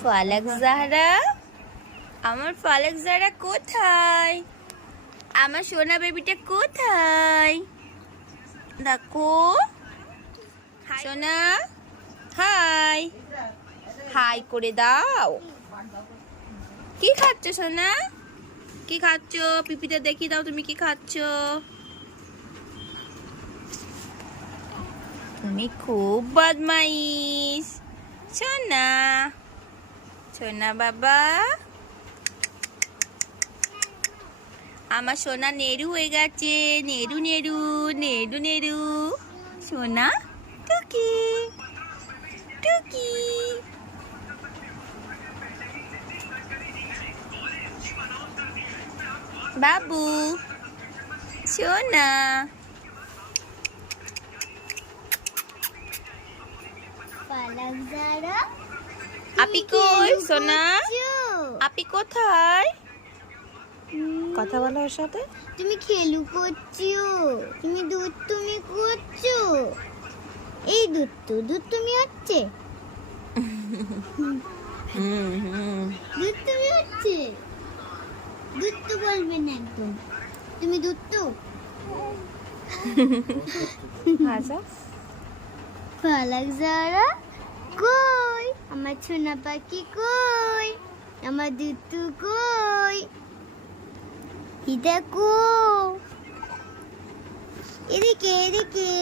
ফালাক জাহরা, আমার ফালাক জাহরা কোথায়? আমার সোনা বেবিটা কোথায়? দেখো সোনা, হাই হাই করে দাও। কি খাচ্ছ সোনা? কি খাচ্ছ? পিপিতে দেখি দাও তুমি কি খাচ্ছ। তুমি খুব বদমাইশ সোনা। সোনা বাবা, আমার সোনা নেরু হয়ে গেছে। নেরু নেরু নেরু নেরু। সোনা টুকি টুকি। বাবু সোনা, ফালাক জাহরা, আপি কই সোনা? আপি কোথায়? কথা বলো ওর সাথে। তুমি খেলু করছো, তুমি দুধ তুমি করছো। এই দুধ তুমি হচ্ছে, দুধ তুমি হচ্ছে। দুধ তো বলবে না একদম, তুমি দুধ তো। ফালাক জাহরা কই? আমার সোনা পাখি কই? আমার দুধ কই? দেখো, এদিকে এদিকে।